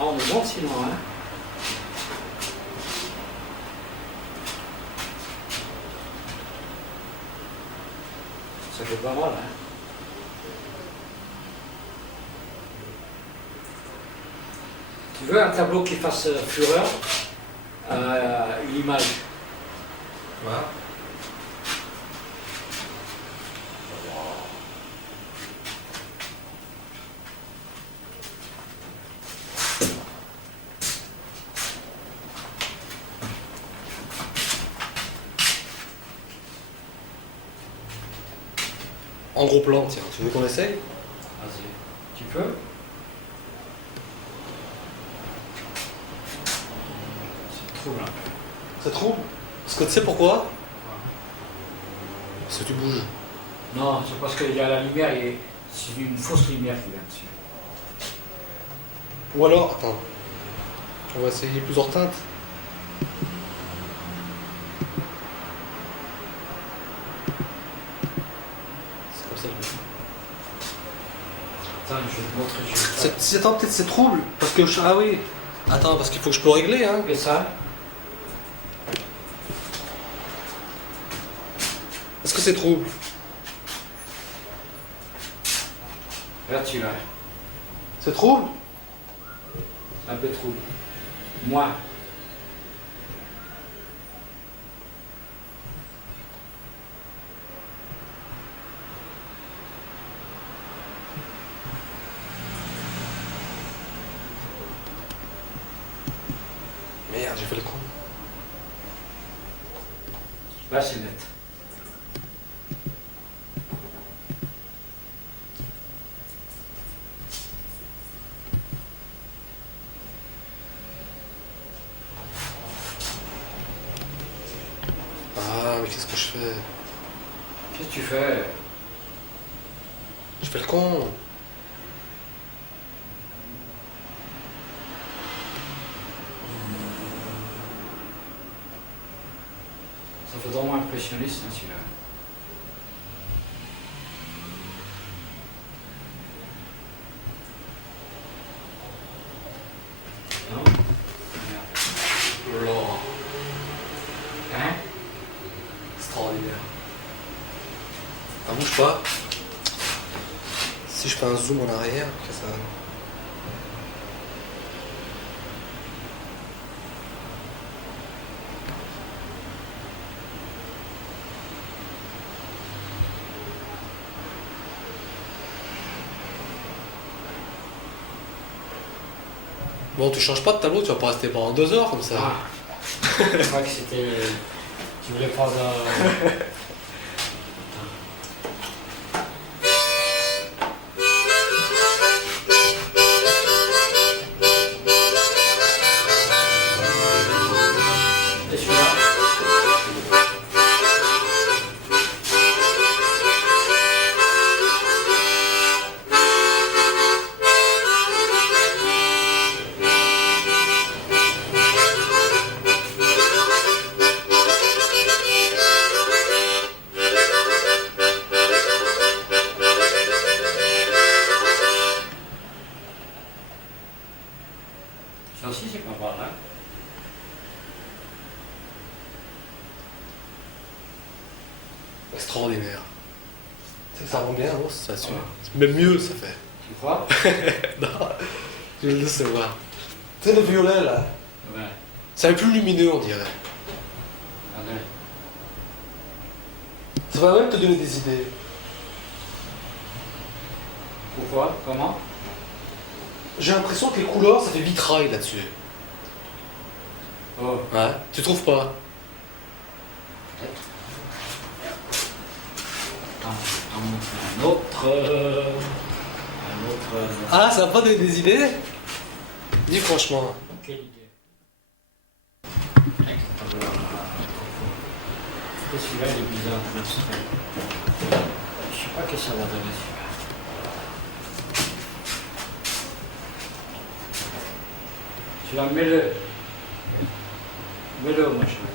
Ah, on est bon sinon, hein. Ça fait pas mal, hein. Tu veux un tableau qui fasse fureur, une image. Ouais. En gros plan, tiens, tu veux qu'on essaye? Vas-y. Tu peux? C'est trop là. Ça trouble? Parce que tu sais pourquoi? Parce que tu bouges. Non, c'est parce qu'il y a la lumière et c'est une fausse lumière qui vient dessus. Ou alors, attends. On va essayer plusieurs teintes. C'est comme ça que je fais. Attends, je vais te montrer. Attends, peut-être c'est trouble. Parce que ah oui. Attends, parce qu'il faut que je peux régler, hein. Et ça? Est-ce que c'est trouble? Là, tu vas. C'est trouble? Un peu trouble. Moi. Merde, j'ai fait le con. Là, c'est net. Ah, mais qu'est-ce que je fais? Qu'est-ce que tu fais? Je fais le con. Ça fait vraiment impressionniste, hein, celui-là. Non? Merde. Laurent. Hein? Extraordinaire. Ah, bouge pas. Si je fais un zoom en arrière, que ça. Bon, tu changes pas de tableau, tu vas pas rester pendant 2 heures comme ça. Ah. Je crois que c'était. Tu voulais prendre un. Et celui-là? Ça aussi, c'est pas mal, hein? Extraordinaire. Ça rend bien, non? Ça Ouais. Même mieux, ça fait. Tu crois? Non, je veux le savoir. Tu sais, le violet là, Ouais. ça va plus lumineux, on dirait. Allez. Ça va même te donner des idées. Pourquoi? Comment? J'ai l'impression que les couleurs, ça fait vitrail là-dessus. Oh. Ouais. Tu trouves pas? Peut-être. Attends, je t'en montre un autre. Ah, ça va pas donner des idées? Dis franchement. Quelle idée. Et celui-là, il est bizarre. Je sais pas ce que ça va donner celui-là. Celui-là, mets-le. Mets-le au machin.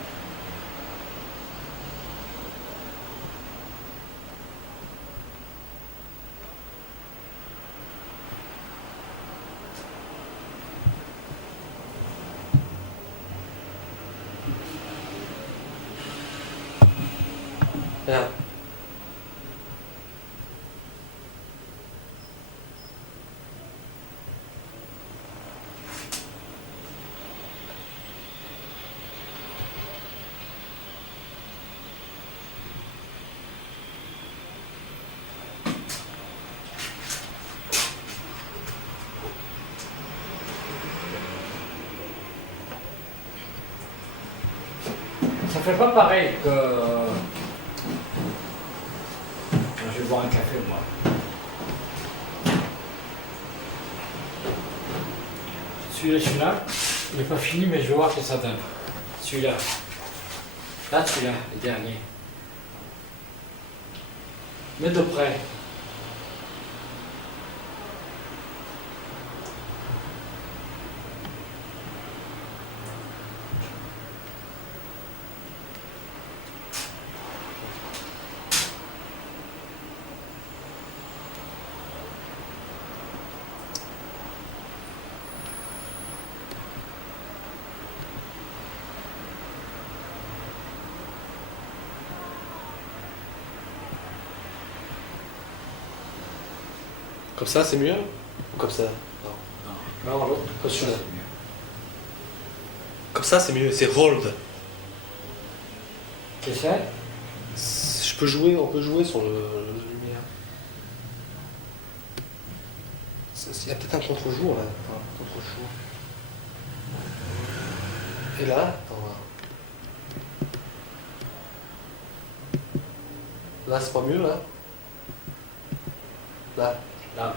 Regarde. Ça fait pas pareil que... Je vais boire un café, moi. Celui-là, il n'est pas fini, mais je vais voir ce que ça donne. Celui-là. Là, celui-là, le dernier. Mais de près. Comme ça, c'est mieux? Ou comme ça? Non. Non, l'autre, Comme ça, celui-là. c'est mieux. Comme ça, c'est mieux. C'est hold. C'est ça? Je peux jouer, on peut jouer sur le lumière. Il y a peut-être un contre-jour là. Attends, contre-jour. Et là, attends, là c'est pas mieux là? Là. Là,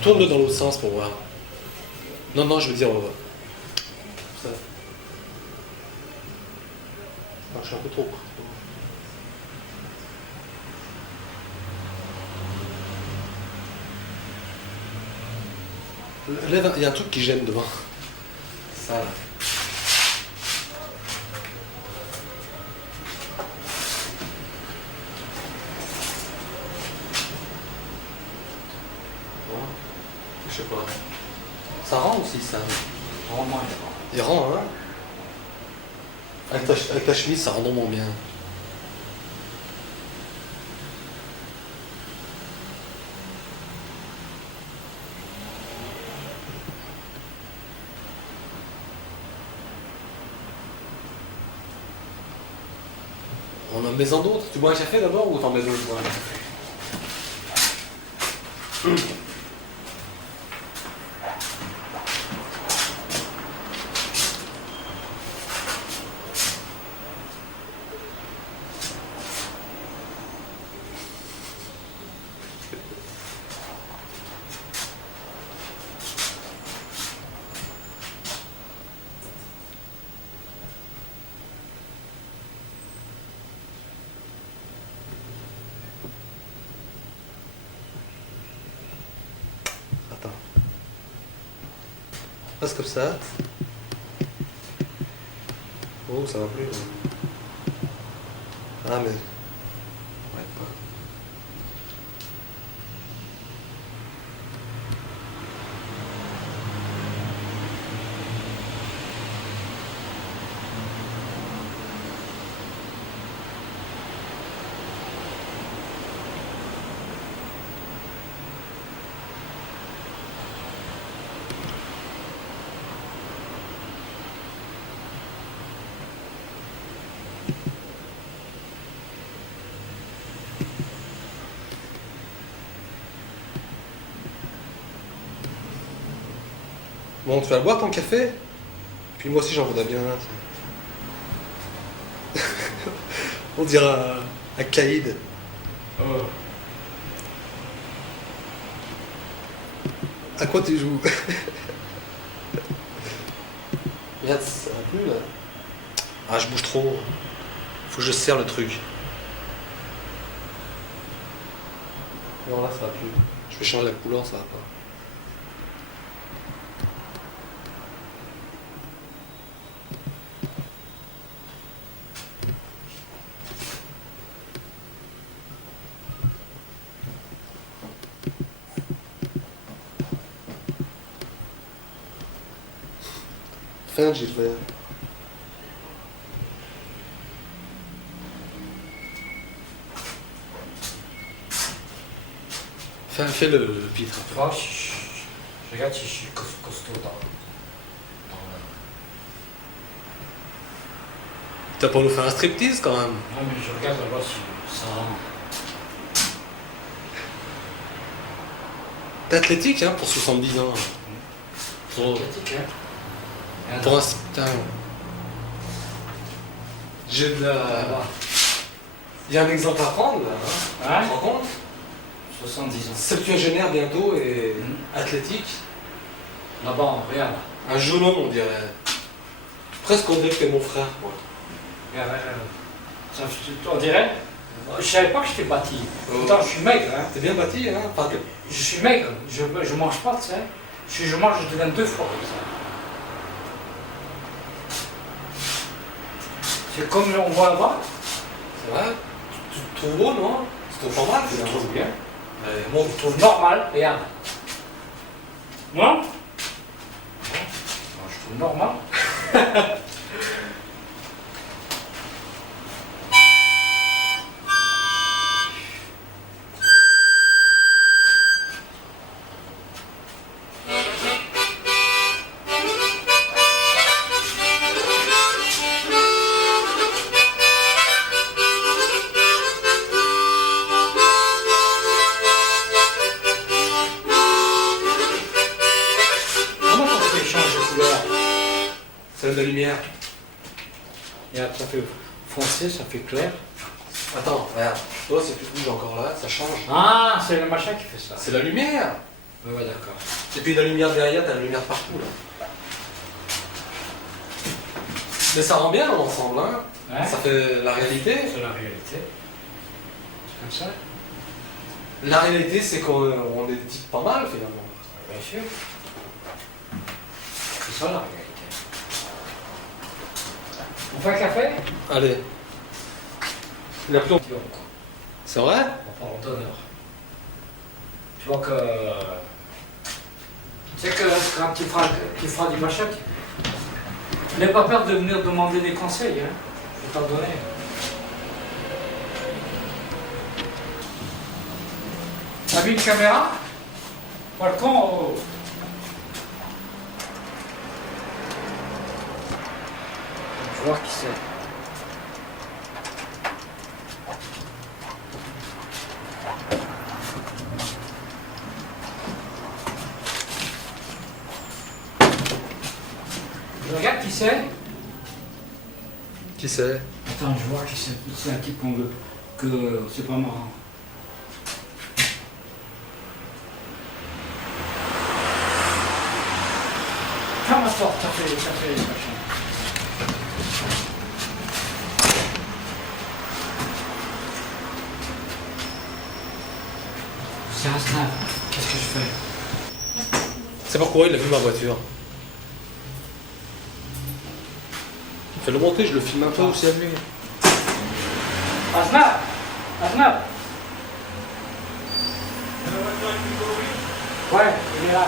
Tourne-le dans l'autre sens pour voir. Non, non, je veux dire, on va. Ça. Ah, je suis un peu trop. Lève, il y a un truc qui gêne devant. Ça là. Je sais pas. Ça rend aussi ça. vraiment, Il rend, hein? Avec ta chemise, ça rend vraiment bien. On a une maison d'autres. Tu bois un café d'abord ou t'en mets d'autres? Bois un café. Passe comme ça. Oh, ça va plus. Ah, mais. Ouais, pas. Bon, tu vas boire ton café? Puis moi aussi j'en voudrais bien un. On dirait à Caïd. Oh. À quoi tu joues? Regarde, ça va plus là. Ah, je bouge trop. Faut que je serre le truc. Non, là, ça va plus. Je vais changer la couleur, ça va pas. Fin, Gilbert. Fais le pitre. Toi, je regarde si je suis costaud dans le... T'as pas nous faire un striptease quand même? Non, mais je regarde là-bas si ça... T'es athlétique, hein, pour 70 ans. Pour, Critique, hein. pour un... Putain. J'ai de la... Il y a un exemple à prendre, là. Hein. Hein? Tu te rends compte? 70 ans. Septuagénaire bientôt et athlétique. Là-bas, regarde. Un jeune homme, on dirait. Presque on dirait que t'es mon frère, moi. Regarde, on dirait. Je savais pas que j'étais bâti. Pourtant, je suis maigre, hein. T'es bien bâti, hein? Enfin, Je suis maigre. Je mange pas, tu sais. Si je mange, je deviens 2 fois comme ça. C'est comme on voit là-bas. c'est vrai? Tu te trouves beau, non? Tu te trouves pas mal, Je finalement. trouve bien. Moi, Je trouve normal, regarde. Moi? Moi, je trouve normal. Comment ça fait changer de couleur? c'est de la lumière. Regarde, ça fait foncé, ça fait clair. Attends, regarde. Oh, c'est plus rouge encore là, ça change. Ah, c'est le machin qui fait ça. C'est la lumière. Ouais, d'accord. Et puis la lumière derrière, t'as la lumière partout là. Mais ça rend bien l'ensemble, hein. Hein? Ça fait la réalité. C'est la réalité. C'est comme ça? La réalité, c'est qu'on est des types pas mal finalement. Bien sûr. C'est ça la réalité. On fait un café? Allez. Il a plus long. Tu vois, C'est vrai? on parle d'honneur. Tu vois que. Tu sais que quand tu feras du machin, n'aie pas peur de venir demander des conseils, hein. Je vais t'en donner. T'as vu une caméra? Balcon. Je vais voir qui c'est. Je regarde qui c'est. Qui c'est? Attends, je vois qui c'est. C'est un type qu'on veut. Que c'est pas marrant. Ferme la porte, ça fait machin. C'est un snap. Qu'est-ce que je fais? C'est pourquoi il a vu ma voiture. Fais-le monter, je le filme un peu aussi à lui. Aznab! Aznab! Ouais, il est là.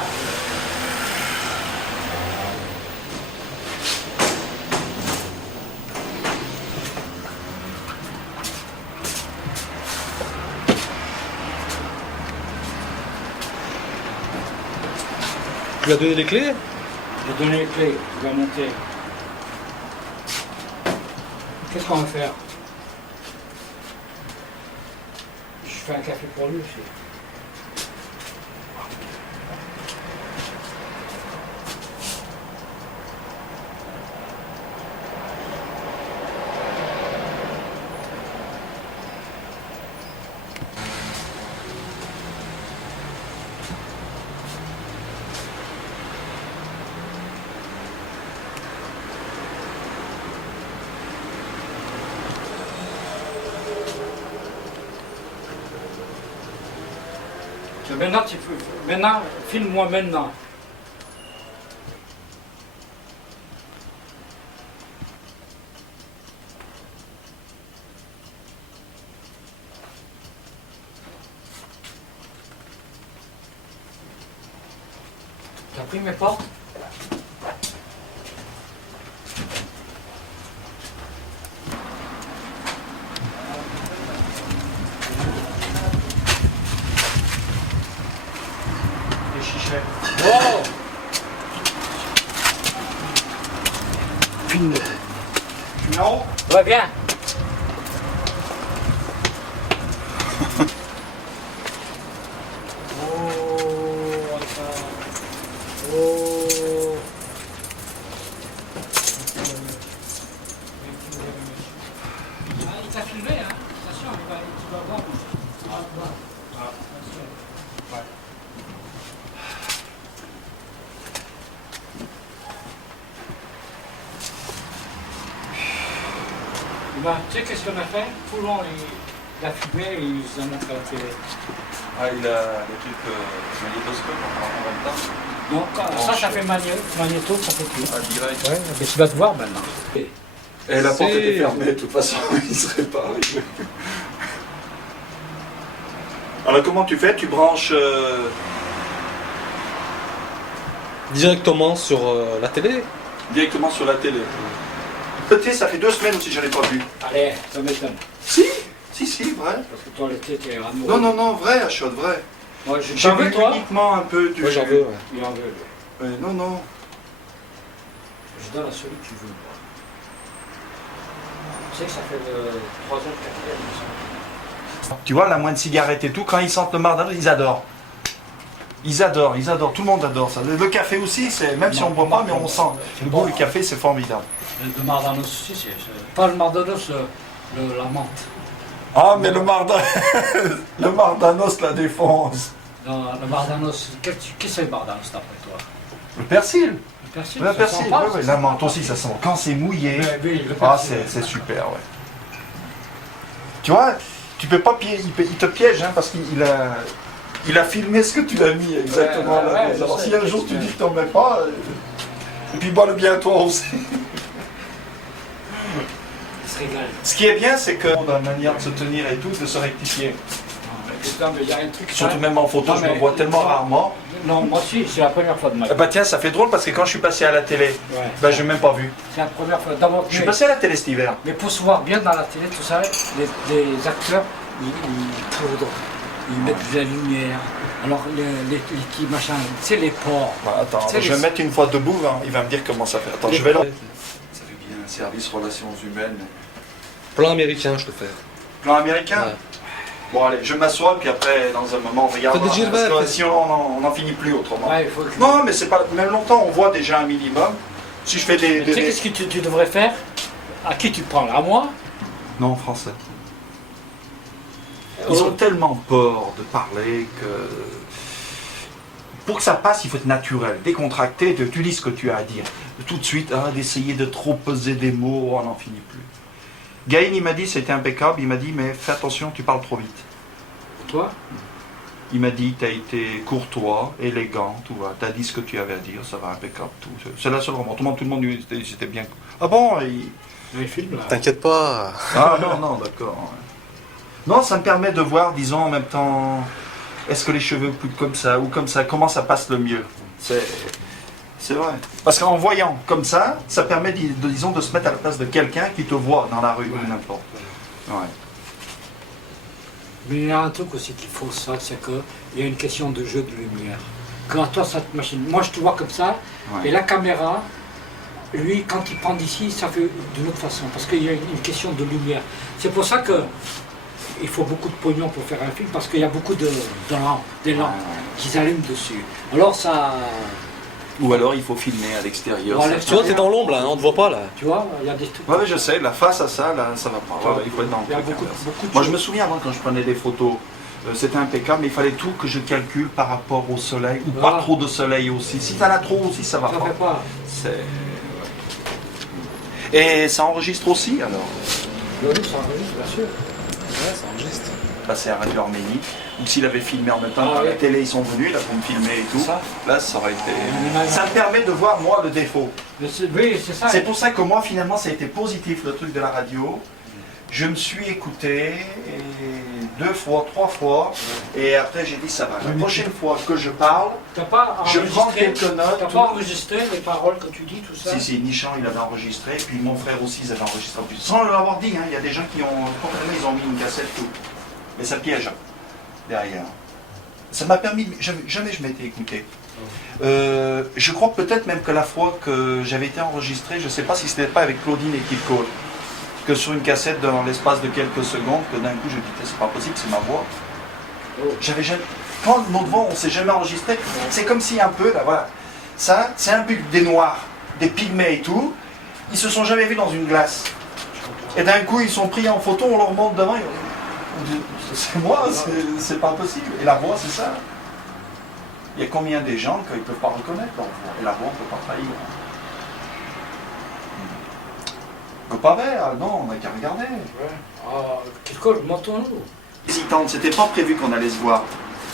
Tu lui as donné les clés? J'ai donné les clés, il va monter. Qu'est-ce qu'on va faire? Je fais un café pour lui aussi. Mais maintenant, maintenant, filme-moi maintenant. T'as pris mes portes? Les chichets. Wow! Tu es en haut? Ouais, viens. Oh, attends. Oh. Ah, il t'a filmé, hein? Attention, tu vas voir. Ah, voilà. Attention. Ouais. Ben, tu sais qu'est-ce qu'on a fait? Tout le long, il a filmé et il nous a montré à la télé. Ah, il a le truc magnétoscope en même temps. Donc ça fait magnéto, ça fait tout. Ah, direct. Ouais, mais tu vas te voir maintenant. Et la porte était fermée, de toute façon, il serait pas arrivé. Alors comment tu fais? Tu branches... Directement sur la télé. directement sur la télé. Peut-être ça fait 2 semaines aussi que je n'en ai pas vu. Allez, ça m'étonne. Si, vrai. Parce que toi, l'été, t'es amoureux. Non, non, non, vrai, Achot, vrai. Moi, J'ai t'en vu veux, toi? uniquement un peu du... Moi j'en veux, ouais. Il en veut, lui. Ouais, non, non. Je donne à celui que tu veux. Moi. Tu sais que ça fait 3 ans, 4 ans. Tu vois, la moindre cigarette et tout, quand ils sentent le mardanos, ils adorent. Ils adorent, tout le monde adore ça. Le café aussi, c'est même si on ne boit pas, mais on sent. Le goût, le café, c'est formidable. Le Mardanos aussi, c'est pas le Mardanos, la menthe. Ah, mais le le mardanos la défonce. Non, le Mardanos, qui c'est le Mardanos d'après toi? Le persil. Le persil. Le ça persil, sent pas, oui, ça la sent menthe pas. aussi, ça sent. Quand c'est mouillé, Oui, le ah, persil, c'est super, ouais. Tu vois, tu peux pas piéger, il te piège, hein, parce il a filmé ce que tu as mis exactement Ouais, là. ouais, je Alors sais, si un jour tu dis que t'en mets pas, et puis bois-le bien toi aussi. Il se régale. Ce qui est bien, c'est que dans la manière de se tenir et tout, de se rectifier. Putain, mais il y a un truc. Surtout même en photo, Non, je me mais- vois tellement rarement. Non, moi aussi, c'est la première fois de ma vie. Ah bah tiens, ça fait drôle parce que quand je suis passé à la télé, Ouais. bah je n'ai même pas vu. C'est la première fois. D'abord, Je suis passé à la télé cet hiver. mais pour se voir bien dans la télé, tout ça, les acteurs, ils poudrent, ils mettent de la lumière. Alors, les petits machins, tu sais, les porcs. Bah, attends, Tu sais, je vais les- mettre une fois debout, hein, il va me dire comment ça fait. Attends, Les- je vais là. Ça fait bien, service relations humaines. Plan américain, je te fais. Plan américain. Ouais. Bon allez, je m'assois, puis après, dans un moment, on regarde. Fais des Parce gilets, que si on n'en finit plus autrement. Ouais, il faut que... Non, mais c'est pas. Même longtemps, on voit déjà un minimum. Si je fais Mais tu sais des... qu'est-ce que tu devrais faire? À qui tu te prends? À moi? Non, en français. Ils ont tellement peur de parler que. Pour que ça passe, il faut être naturel, décontracté, tu dis ce que tu as à dire. Tout de suite, d'essayer de trop peser des mots, on n'en finit plus. Gaïn, il m'a dit, c'était impeccable, il m'a dit, mais fais attention, tu parles trop vite. Toi? Il m'a dit, tu as été courtois, élégant, tu vois, tu as dit ce que tu avais à dire, ça va, impeccable, tout. C'est la seule remarque. Tout le monde c'était bien. Ah bon Les films, là. T'inquiète pas. Ah non, non, d'accord. Ouais. Non, ça me permet de voir, disons, en même temps, est-ce que les cheveux coupent comme ça ou comme ça, comment ça passe le mieux. C'est vrai. Parce qu'en voyant comme ça permet, disons, de se mettre à la place de quelqu'un qui te voit dans la rue ou n'importe. Ouais. Mais il y a un truc aussi qu'il faut, ça, c'est qu'il y a une question de jeu de lumière. Quand toi, cette machine, moi je te vois comme ça, Ouais. et la caméra, lui, quand il prend d'ici, ça fait d'une autre façon, parce qu'il y a une question de lumière. C'est pour ça que il faut beaucoup de pognon pour faire un film, parce qu'il y a beaucoup de lampes, des lampes qui s'allument dessus. Alors ça, Ou alors il faut filmer à l'extérieur. Bon, à ça. l'extérieur. Tu vois, t'es dans l'ombre là, on te voit pas là. tu vois, il y a des trucs. Ouais, je sais, la face à ça, là, ça va pas. Ouais, il faut être dans le Il y a truc beaucoup, inverse. beaucoup de Moi, je choses. me souviens avant quand je prenais des photos, c'était impeccable, mais il fallait tout que je calcule par rapport au soleil, ou Voilà. pas trop de soleil aussi. Si t'en as trop aussi, ça va Ça pas. fait pas. C'est- Et ça enregistre aussi alors? Le loup, ça enregistre, bien sûr. Ouais, ça enregistre. passé à Radio Arménie, ou s'il avait filmé en même temps Ah, à la oui. télé, ils sont venus, là, pour me filmer et tout. Ça. Là, ça aurait été... Mais Ça me permet de voir, moi, le défaut. Oui, c'est ça. C'est pour ça que moi, finalement, ça a été positif, le truc de la radio. Je me suis écouté 2 fois, 3 fois, et après j'ai dit ça va. La prochaine fois que je parle, T'as pas je prends enregistré, quelques notes. t'as pas enregistré les paroles que tu dis, tout ça? Si, Nichan, il avait enregistré, puis mon frère aussi, ils avaient enregistré en plus. Sans l'avoir dit, hein, il y a des gens qui ont complètement, ils ont mis une cassette, tout. Mais ça piège derrière. Ça m'a permis, jamais je m'étais écouté. Je crois peut-être même que la fois que j'avais été enregistré, je ne sais pas si c'était pas avec Claudine et Kid Cole, que sur une cassette dans l'espace de quelques secondes, que d'un coup je dis c'est pas possible, c'est ma voix. J'avais jamais. Quand notre voix, on ne s'est jamais enregistré, c'est comme si un peu, là voilà, ça, c'est un peu des noirs, des pygmées et tout, ils se sont jamais vus dans une glace. Et d'un coup, ils sont pris en photo, on leur montre devant, on dit, c'est moi, c'est pas possible. Et la voix, c'est ça. Il y a combien des gens qu'ils ne peuvent pas reconnaître leur voix, et la voix, on ne peut pas trahir. Pas vert, non, on n'a qu'à regarder. Ouais. Ah, quelque chose, montrons-nous. Hésitante, c'était pas prévu qu'on allait se voir.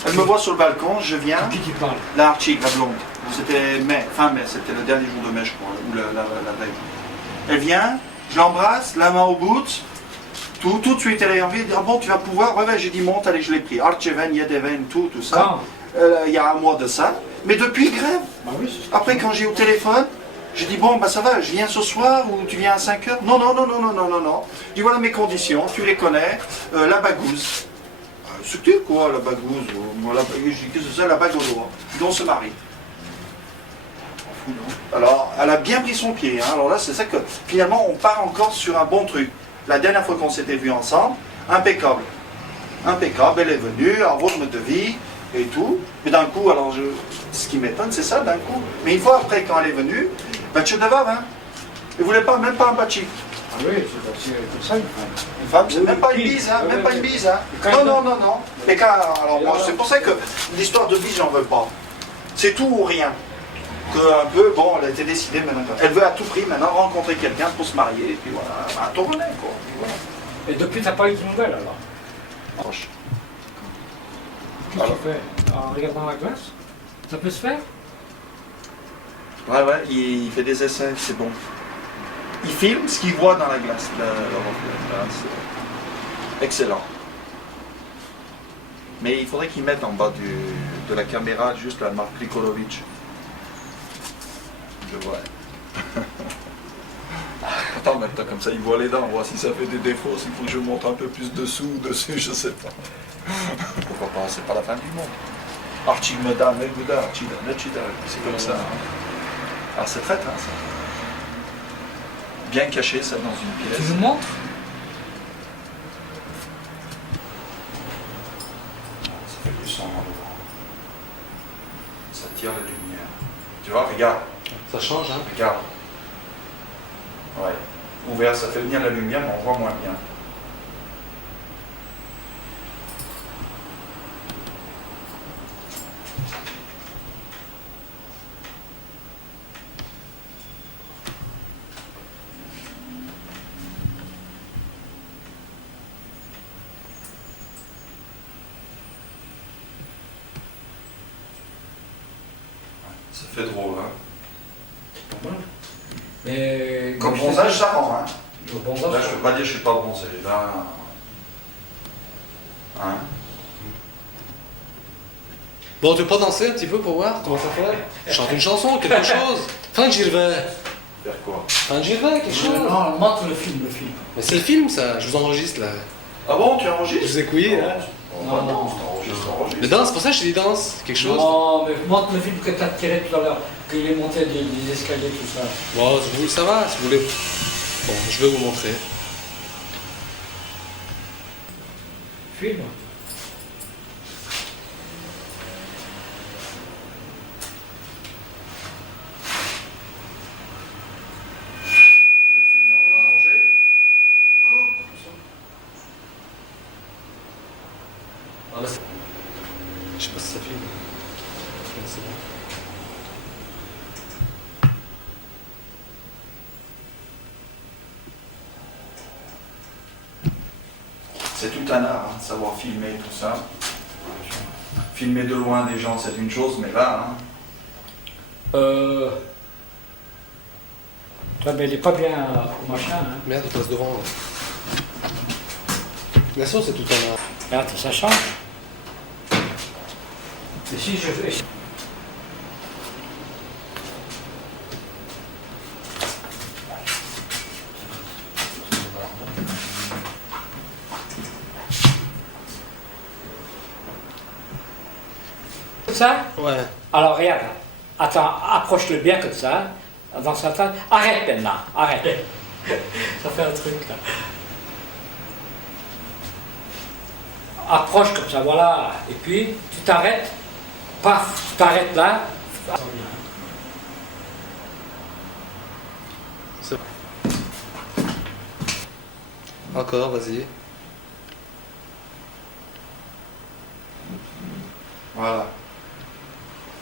Elle me voit sur le balcon, je viens. Qui tu parles? La Archie, la blonde. C'était mai, fin mai, c'était le dernier jour de mai, je crois, ou la veille. Elle vient, je l'embrasse, la main au bout, tout de suite elle a envie de dire bon, tu vas pouvoir. Ouais, j'ai dit monte, allez, je l'ai pris. Archeven, Yedeven, tout ça. Il y a un mois de ça. Mais depuis, grève. Bah oui, Après, quand j'ai eu au téléphone, j'ai dit bon, bah ça va, je viens ce soir ou tu viens à 5 heures? Non. Je dis voilà mes conditions, tu les connais, la bagouze. Subtil quoi, la bagouze. Voilà, je dis que c'est ça, la bague au doigt. Puis on se marie. Alors, elle a bien pris son pied. Hein. Alors là, c'est ça que finalement, on part encore sur un bon truc. La dernière fois qu'on s'était vus ensemble, impeccable. Impeccable, elle est venue, en rythme de vie et tout. Mais d'un coup, alors ce qui m'étonne, c'est ça, d'un coup. Mais une fois après, quand elle est venue, Batchou d'Avav, hein. Elle ne voulait pas, même pas un bachi. Ah oui, c'est comme ça une femme. Une femme, c'est même pas une bise, hein, même pas une bise, hein. Non. Mais quand, alors moi, c'est pour ça que l'histoire de bise, j'en veux pas. C'est tout ou rien. Que un peu, bon, elle a été décidée maintenant. Elle veut à tout prix maintenant rencontrer quelqu'un pour se marier, et puis voilà, un tourné, quoi. Voilà. Et depuis, t'as pas eu de nouvelles alors? Proche. Qu'est-ce que tu fais? En regardant la glace? Ça peut se faire? Ouais, il fait des essais, c'est bon. Il filme ce qu'il voit dans la glace, le reflet de la glace. Excellent. Mais il faudrait qu'il mette en bas de la caméra juste la marque Nikolovic. Je vois. Attends, maintenant comme ça, il voit les dents, on voit si ça fait des défauts, s'il faut que je monte un peu plus dessous ou dessus, je sais pas. Pourquoi pas, c'est pas la fin du monde. Archie Meda, Meguda, Archie Nechida, c'est comme ça. Alors c'est très ça. Bien caché ça dans une Tu pièce. nous montres? Ça fait du son dans le vent. Ça tire la lumière. Tu vois, regarde. Ça change, hein? Regarde. Ouais. Ouvert, ça fait venir la lumière, mais on voit moins bien. Ça fait drôle, hein. Pas mal. Mais. Comme bronzage, ça rend, hein. Le bronzage. Là, je ne peux pas dire que je ne suis pas bronzé. Là. Hein? Bon, tu veux pas danser un petit peu pour voir comment ça fait? Chante une chanson, quelque chose. Fin de Girvet. Faire quoi? Fin de Girvet, quelque chose. Non, montre le film, Mais c'est le film, ça. Je vous enregistre, là. Ah bon, tu Je enregistres? vous ai couillé, là. Non, t'enregistres. Mais danse, c'est pour ça que je dis danse. Quelque chose. Non, mais montre le film que tu as tiré tout à l'heure, qu'il est monté des escaliers, tout ça. Bon, ça va, si vous voulez. Bon, je vais vous montrer. Film. Ah, là, je sais pas si ça filme. C'est bon. C'est c'est tout un art, hein, de savoir filmer tout ça. Filmer de loin des gens, c'est une chose, mais là, hein, Ouais, mais il n'est pas bien au machin. Hein. Merde, il passe devant. Bien sûr, c'est tout un art. Regarde, ça change. Et si je fais. Ça? Ouais. Alors regarde, attends, approche-le bien comme ça, dans sa tête. Arrête maintenant, arrête. Ça fait un truc là. Approche comme ça, voilà. Et puis tu t'arrêtes, paf, tu t'arrêtes là. Encore, vas-y. voilà.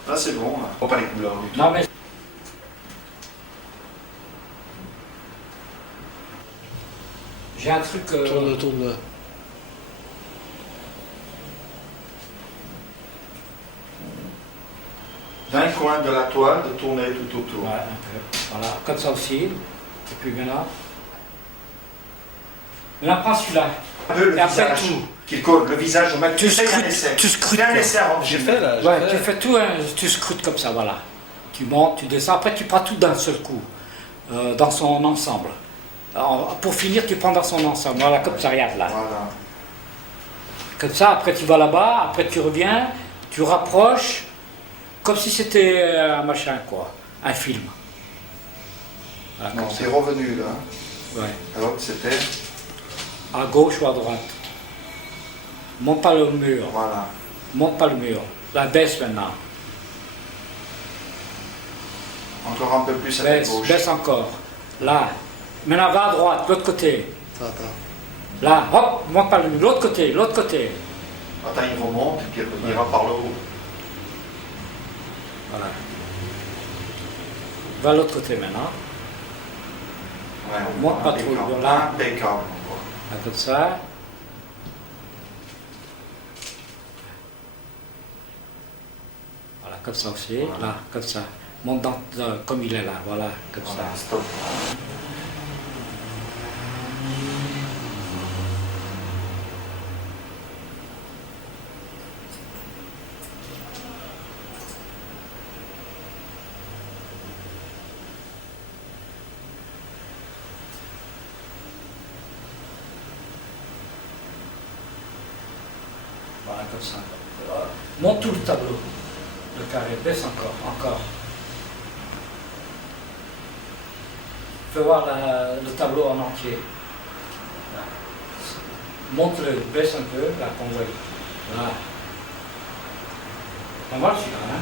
Là, c'est bon, là. Oh, pas les couleurs du tout. Non mais. J'ai un truc. Tourne, tourne. D'un coin de la toile, de tourner tout autour. Ouais, un peu. Voilà, comme ça aussi. Et puis maintenant. Maintenant, prends celui-là. Un peu le Et après visage tout. qui colle, le visage au max. Tu Fais un scrutes, essai. tu scrutes. Fais un quoi. essai avant de J'ai filmer. fait là. j'ai Ouais, fait. tu fais tout, hein, tu scrutes comme ça, voilà. Tu montes, tu descends, après tu prends tout d'un seul coup, dans son ensemble. Alors, pour finir, tu prends dans son ensemble, voilà, comme ça, regarde là. Voilà. Comme ça, après tu vas là-bas, après tu reviens, tu rapproches, comme si c'était un machin, quoi, un film. Voilà, Non, comme ça. c'est revenu, là. Ouais. Alors, c'était... À gauche ou à droite. Monte pas le mur, Voilà. monte pas le mur. La baisse maintenant, Encore un peu plus à la baisse, gauche. baisse encore. Là. Maintenant va à droite, l'autre côté. Attends. Là, hop, monte pas le mur, l'autre côté, l'autre côté. Attends, il remonte, et puis il ira par le haut. Voilà. Va à l'autre côté maintenant. Ouais, on Monte voit pas trop, impeccable. là. Impeccable. Là, comme ça. Voilà, comme ça aussi. Voilà. Là, comme ça. Monte comme il est là, voilà, comme Voilà, ça. stop. Voilà, comme ça. Monte tout le tableau. Le carré, baisse encore, encore. Fais voir le tableau en entier. Là. Monte-le, baisse un peu, là, qu'on voit. Voilà. On va le suivre, hein.